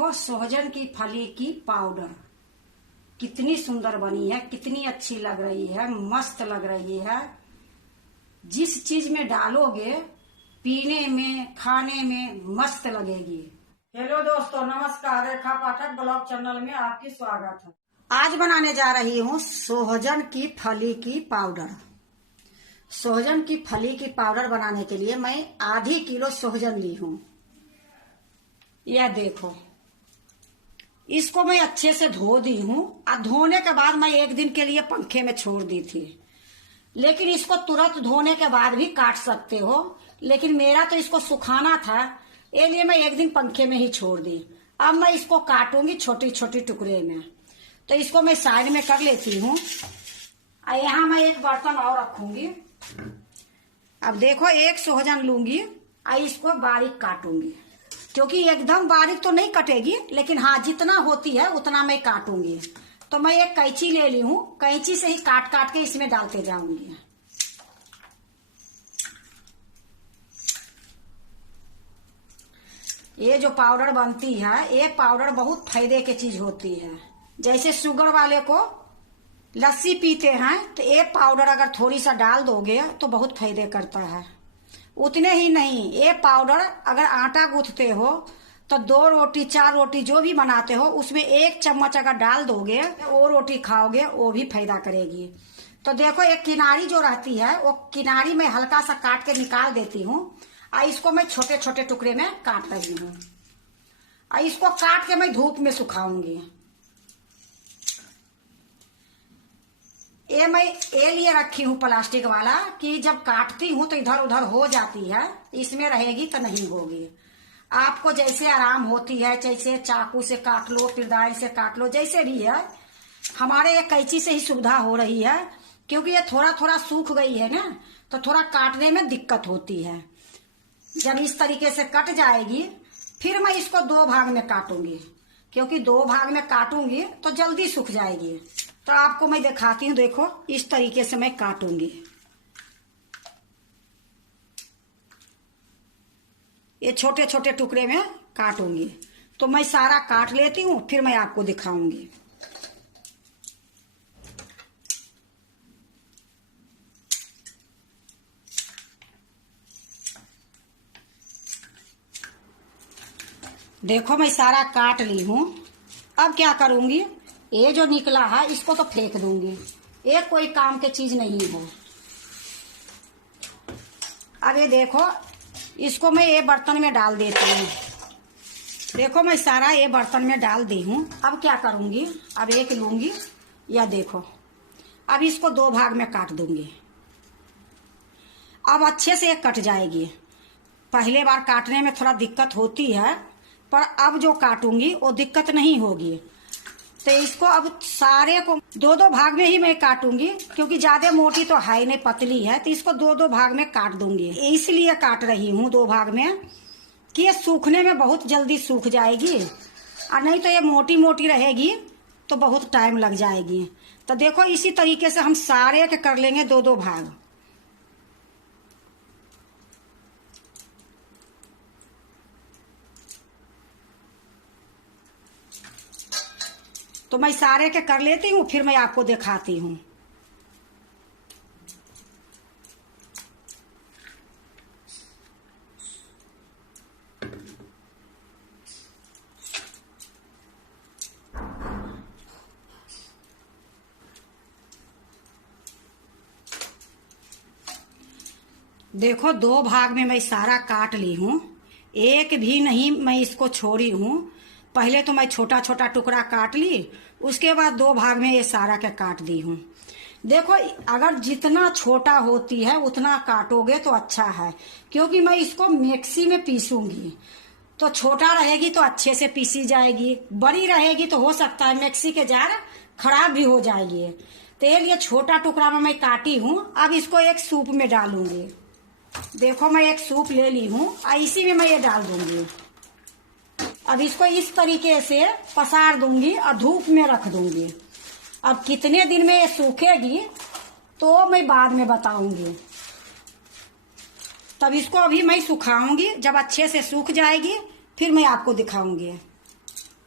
देखो सोहजन की फली की पाउडर कितनी सुंदर बनी है, कितनी अच्छी लग रही है, मस्त लग रही है। जिस चीज में डालोगे पीने में खाने में मस्त लगेगी। हेलो दोस्तों, नमस्कार। रेखा पाठक ब्लॉग चैनल में आपकी स्वागत है। आज बनाने जा रही हूँ सोहजन की फली की पाउडर। सोहजन की फली की पाउडर बनाने के लिए मैं आधी किलो सोहजन ली हूँ। यह देखो, इसको मैं अच्छे से धो दी हूँ और धोने के बाद मैं एक दिन के लिए पंखे में छोड़ दी थी, लेकिन इसको तुरंत धोने के बाद भी काट सकते हो, लेकिन मेरा तो इसको सुखाना था, इसलिए मैं एक दिन पंखे में ही छोड़ दी। अब मैं इसको काटूंगी छोटी छोटी टुकड़े में। तो इसको मैं साइड में कर लेती हूँ। यहाँ मैं एक बर्तन और रखूंगी। अब देखो, एक सोहजन लूंगी और इसको बारीक काटूंगी, क्योंकि एकदम बारीक तो नहीं कटेगी, लेकिन हाँ जितना होती है उतना मैं काटूंगी। तो मैं एक कैंची ले ली हूँ, कैंची से ही काट काट के इसमें डालते जाऊंगी। ये जो पाउडर बनती है, ये पाउडर बहुत फायदे की चीज होती है। जैसे शुगर वाले को लस्सी पीते हैं तो ये पाउडर अगर थोड़ी सा डाल दोगे तो बहुत फायदे करता है। उतने ही नहीं, ये पाउडर अगर आटा गूंथते हो तो 2 रोटी 4 रोटी जो भी बनाते हो उसमें 1 चम्मच अगर डाल दोगे, वो रोटी खाओगे वो भी फायदा करेगी। तो देखो, एक किनारी जो रहती है वो किनारी में हल्का सा काट के निकाल देती हूँ और इसको मैं छोटे छोटे टुकड़े में काट रही हूँ और इसको काट के मैं धूप में सुखाऊंगी। ये मैं लिए रखी हूँ प्लास्टिक वाला, कि जब काटती हूँ तो इधर उधर हो जाती है, इसमें रहेगी तो नहीं होगी। आपको जैसे आराम होती है, जैसे चाकू से काट लो, पिरदाई से काट लो, जैसे भी है। हमारे ये कैंची से ही सुविधा हो रही है, क्योंकि ये थोड़ा थोड़ा सूख गई है ना, तो थोड़ा काटने में दिक्कत होती है। जब इस तरीके से कट जाएगी फिर मैं इसको 2 भाग में काटूंगी, क्योंकि 2 भाग में काटूंगी तो जल्दी सूख जाएगी। तो आपको मैं दिखाती हूँ। देखो, इस तरीके से मैं काटूंगी। ये छोटे छोटे टुकड़े में काटूंगी। तो मैं सारा काट लेती हूँ, फिर मैं आपको दिखाऊंगी। देखो, मैं सारा काट ली हूँ। अब क्या करूंगी, ये जो निकला है इसको तो फेंक दूंगी, ये कोई काम की चीज नहीं है। अब ये देखो, इसको मैं ये बर्तन में डाल देती हूँ। देखो, मैं सारा ये बर्तन में डाल दी हूँ। अब क्या करूंगी, अब एक लूंगी, या देखो, अब इसको 2 भाग में काट दूंगी। अब अच्छे से ये कट जाएगी। पहले बार काटने में थोड़ा दिक्कत होती है, पर अब जो काटूंगी वो दिक्कत नहीं होगी। तो इसको अब सारे को 2-2 भाग में ही मैं काटूंगी, क्योंकि ज्यादा मोटी तो है नहीं, पतली है, तो इसको 2-2 भाग में काट दूंगी। इसलिए काट रही हूँ 2 भाग में, कि ये सूखने में बहुत जल्दी सूख जाएगी, और नहीं तो ये मोटी मोटी रहेगी तो बहुत टाइम लग जाएगी। तो देखो, इसी तरीके से हम सारे के कर लेंगे 2-2 भाग। तो मैं सारे के कर लेती हूँ, फिर मैं आपको दिखाती हूँ। देखो, 2 भाग में मैं सारा काट ली हूँ, एक भी नहीं मैं इसको छोड़ी हूँ। पहले तो मैं छोटा छोटा टुकड़ा काट ली, उसके बाद 2 भाग में ये सारा के काट दी हूँ। देखो, अगर जितना छोटा होती है उतना काटोगे तो अच्छा है, क्योंकि मैं इसको मिक्सी में पीसूंगी। तो छोटा रहेगी तो अच्छे से पीसी जाएगी, बड़ी रहेगी तो हो सकता है मिक्सी के जार खराब भी हो जाएगी। तो ये छोटा टुकड़ा में मैं काटी हूँ। अब इसको एक सूप में डालूंगी। देखो, मैं एक सूप ले ली हूँ और इसी में मैं ये डाल दूंगी। अब इसको इस तरीके से पसार दूंगी और धूप में रख दूंगी। अब कितने दिन में ये सूखेगी तो मैं बाद में बताऊंगी। तब इसको अभी मैं सुखाऊंगी, जब अच्छे से सूख जाएगी फिर मैं आपको दिखाऊंगी।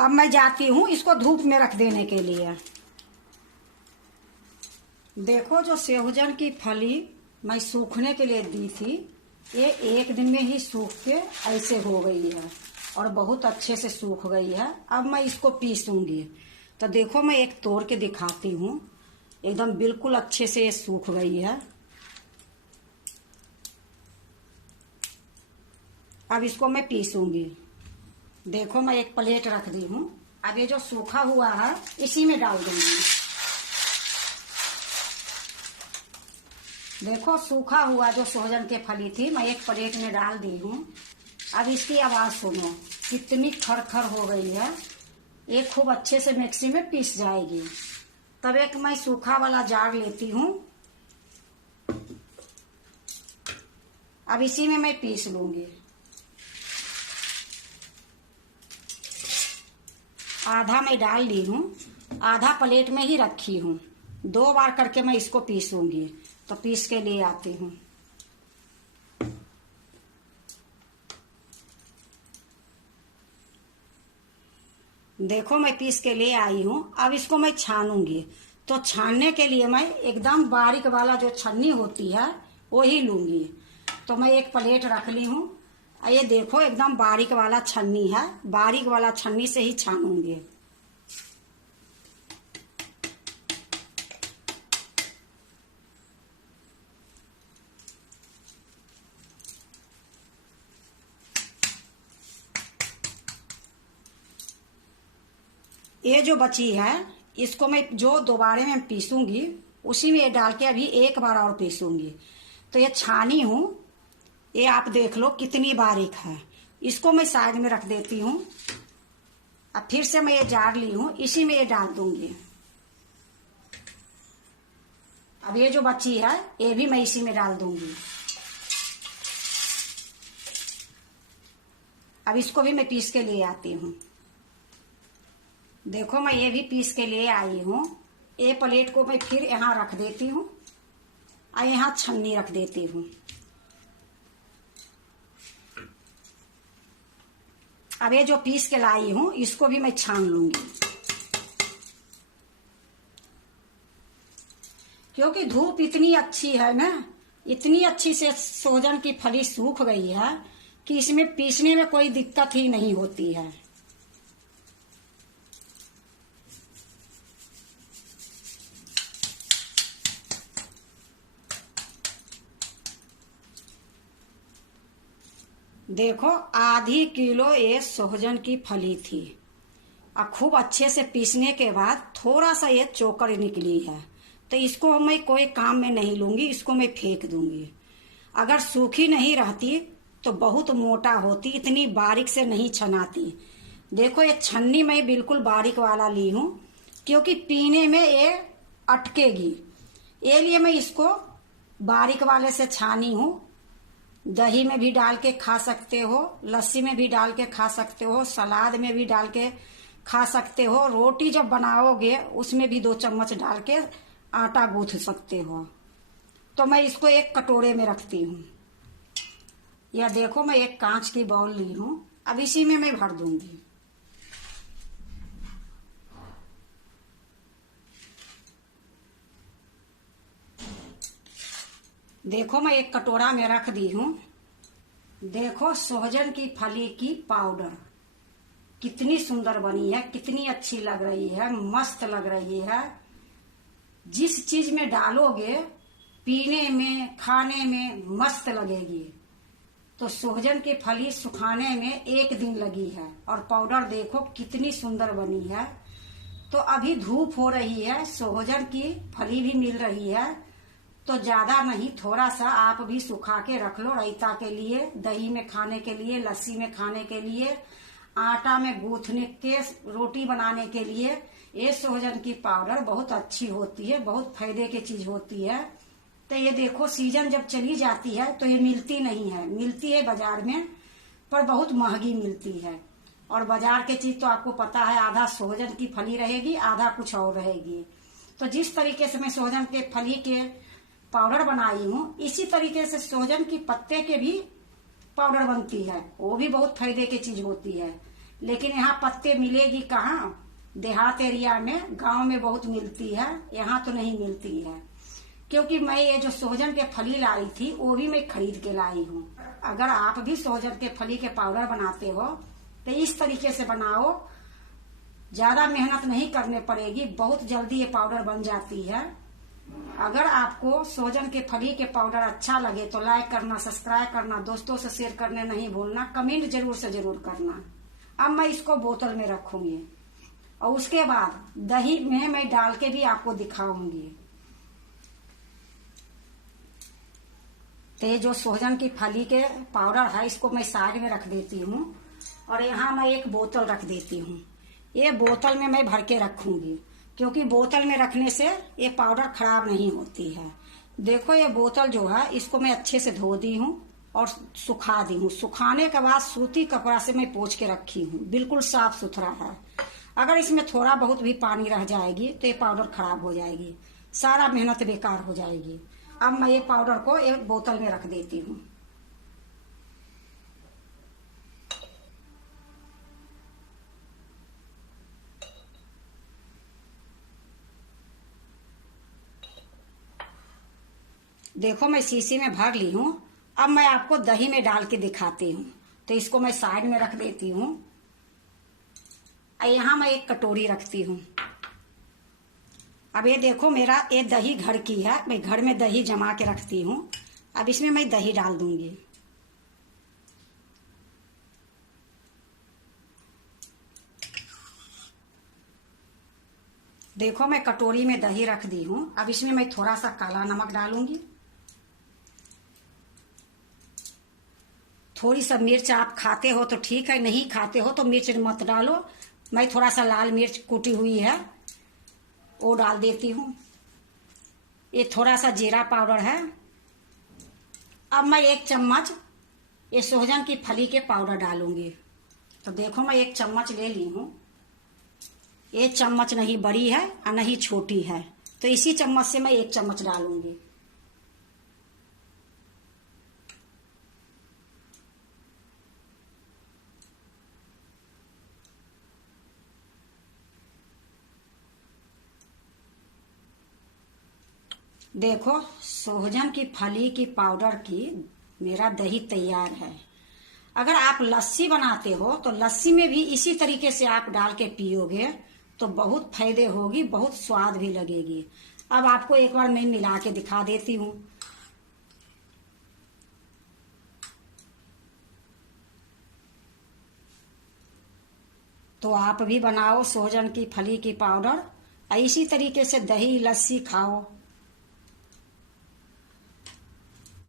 अब मैं जाती हूँ इसको धूप में रख देने के लिए। देखो जो सेवजन की फली मैं सूखने के लिए दी थी, ये एक दिन में ही सूख के ऐसे हो गई है और बहुत अच्छे से सूख गई है। अब मैं इसको पीसूंगी। तो देखो मैं एक तोड़ के दिखाती हूँ, एकदम बिल्कुल अच्छे से ये सूख गई है। अब इसको मैं पीसूंगी। देखो मैं एक प्लेट रख दी हूँ। अब ये जो सूखा हुआ है इसी में डाल दूंगी। देखो सूखा हुआ जो सोहजन के फली थी मैं एक प्लेट में डाल दी हूँ। अब इसकी आवाज सुनो, कितनी खरखर हो गई है। ये खूब अच्छे से मिक्सी में पीस जाएगी। तब एक मैं सूखा वाला जार लेती हूँ। अब इसी में मैं पीस लूंगी। आधा मैं डाल ली हूँ, आधा प्लेट में ही रखी हूँ। 2 बार करके मैं इसको पीसूंगी। तो पीस के लिए आती हूँ। देखो मैं पीस के ले आई हूँ। अब इसको मैं छानूंगी। तो छानने के लिए मैं एकदम बारीक वाला जो छन्नी होती है वो ही लूंगी। तो मैं एक प्लेट रख ली हूँ। ये देखो एकदम बारीक वाला छन्नी है, बारीक वाला छन्नी से ही छानूंगी। ये जो बची है इसको मैं जो दोबारे में पीसूंगी उसी में ये डाल के अभी एक बार और पीसूंगी। तो ये छानी हूँ, ये आप देख लो कितनी बारीक है। इसको मैं साइड में रख देती हूँ। अब फिर से मैं ये जार ली हूँ, इसी में ये डाल दूंगी। अब ये जो बची है ये भी मैं इसी में डाल दूंगी। अब इसको भी मैं पीस के लिए आती हूँ। देखो मैं ये भी पीस के लिए आई हूँ। ये प्लेट को मैं फिर यहाँ रख देती हूँ और यहाँ छन्नी रख देती हूँ। अब ये जो पीस के लाई हूँ इसको भी मैं छान लूंगी। क्योंकि धूप इतनी अच्छी है ना, इतनी अच्छी से सोहजन की फली सूख गई है कि इसमें पीसने में कोई दिक्कत ही नहीं होती है। देखो आधी किलो ये सोहजन की फली थी और खूब अच्छे से पीसने के बाद थोड़ा सा ये चोकर निकली है। तो इसको मैं कोई काम में नहीं लूंगी, इसको मैं फेंक दूंगी। अगर सूखी नहीं रहती तो बहुत मोटा होती, इतनी बारीक से नहीं छनाती। देखो ये छन्नी मैं बिल्कुल बारीक वाला ली हूँ क्योंकि पीने में ये अटकेगी, ये लिए मैं इसको बारीक वाले से छानी हूँ। दही में भी डाल के खा सकते हो, लस्सी में भी डाल के खा सकते हो, सलाद में भी डाल के खा सकते हो। रोटी जब बनाओगे उसमें भी 2 चम्मच डाल के आटा गूंथ सकते हो। तो मैं इसको एक कटोरे में रखती हूँ। यह देखो मैं एक कांच की बाउल ली हूँ। अब इसी में मैं भर दूंगी। देखो मैं एक कटोरा में रख दी हूँ। देखो सोहजन की फली की पाउडर कितनी सुंदर बनी है, कितनी अच्छी लग रही है, मस्त लग रही है। जिस चीज में डालोगे पीने में खाने में मस्त लगेगी। तो सोहजन की फली सुखाने में 1 दिन लगी है और पाउडर देखो कितनी सुंदर बनी है। तो अभी धूप हो रही है, सोहजन की फली भी मिल रही है। तो ज्यादा नहीं, थोड़ा सा आप भी सुखा के रख लो रायता के लिए, दही में खाने के लिए, लस्सी में खाने के लिए, आटा में गूंथने के, रोटी बनाने के लिए। ये सोहजन की पाउडर बहुत अच्छी होती है, बहुत फायदे की चीज होती है। तो ये देखो सीजन जब चली जाती है तो ये मिलती नहीं है, मिलती है बाजार में पर बहुत महंगी मिलती है। और बाजार के चीज तो आपको पता है, आधा सोहजन की फली रहेगी, आधा कुछ और रहेगी। तो जिस तरीके से मैं सोहजन के फली के पाउडर बनाई हूँ, इसी तरीके से सोहजन की पत्ते के भी पाउडर बनती है, वो भी बहुत फायदे की चीज होती है। लेकिन यहाँ पत्ते मिलेगी कहाँ? देहात एरिया में, गांव में बहुत मिलती है, यहाँ तो नहीं मिलती है। क्योंकि मैं ये जो सोहजन के फली लाई थी वो भी मैं खरीद के लाई हूँ। अगर आप भी सोहजन के फली के पाउडर बनाते हो तो इस तरीके से बनाओ, ज्यादा मेहनत नहीं करने पड़ेगी, बहुत जल्दी ये पाउडर बन जाती है। अगर आपको सोहजन के फली के पाउडर अच्छा लगे तो लाइक करना, सब्सक्राइब करना, दोस्तों से शेयर करने नहीं भूलना, कमेंट जरूर से जरूर करना। अब मैं इसको बोतल में रखूंगी और उसके बाद दही में मैं डाल के भी आपको दिखाऊंगी। तो ये जो सोहजन की फली के पाउडर है इसको मैं साइड में रख देती हूँ और यहाँ मैं एक बोतल रख देती हूँ। ये बोतल में मैं भर के रखूंगी, क्योंकि बोतल में रखने से ये पाउडर खराब नहीं होती है। देखो ये बोतल जो है इसको मैं अच्छे से धो दी हूँ और सुखा दी हूँ। सुखाने के बाद सूती कपड़ा से मैं पोंछ के रखी हूँ, बिल्कुल साफ सुथरा है। अगर इसमें थोड़ा बहुत भी पानी रह जाएगी तो ये पाउडर खराब हो जाएगी, सारा मेहनत बेकार हो जाएगी। अब मैं ये पाउडर को एक बोतल में रख देती हूँ। देखो मैं शीशी में भर ली हूँ। अब मैं आपको दही में डाल के दिखाती हूँ। तो इसको मैं साइड में रख देती हूँ। यहाँ मैं एक कटोरी रखती हूँ। अब ये देखो मेरा ये दही घर की है, मैं घर में दही जमा के रखती हूँ। अब इसमें मैं दही डाल दूंगी। देखो मैं कटोरी में दही रख दी हूँ। अब इसमें मैं थोड़ा सा काला नमक डालूंगी। थोड़ी सा मिर्च आप खाते हो तो ठीक है, नहीं खाते हो तो मिर्च मत डालो। मैं थोड़ा सा लाल मिर्च कूटी हुई है वो डाल देती हूँ। ये थोड़ा सा जीरा पाउडर है। अब मैं एक चम्मच ये सोहजन की फली के पाउडर डालूंगी। तो देखो मैं एक चम्मच ले ली हूँ। ये चम्मच नहीं बड़ी है और नहीं छोटी है, तो इसी चम्मच से मैं एक चम्मच डालूंगी। देखो सोहजन की फली की पाउडर की मेरा दही तैयार है। अगर आप लस्सी बनाते हो तो लस्सी में भी इसी तरीके से आप डाल के पियोगे तो बहुत फायदे होगी, बहुत स्वाद भी लगेगी। अब आपको एक बार मैं मिला के दिखा देती हूँ। तो आप भी बनाओ सोहजन की फली की पाउडर, इसी तरीके से दही लस्सी खाओ।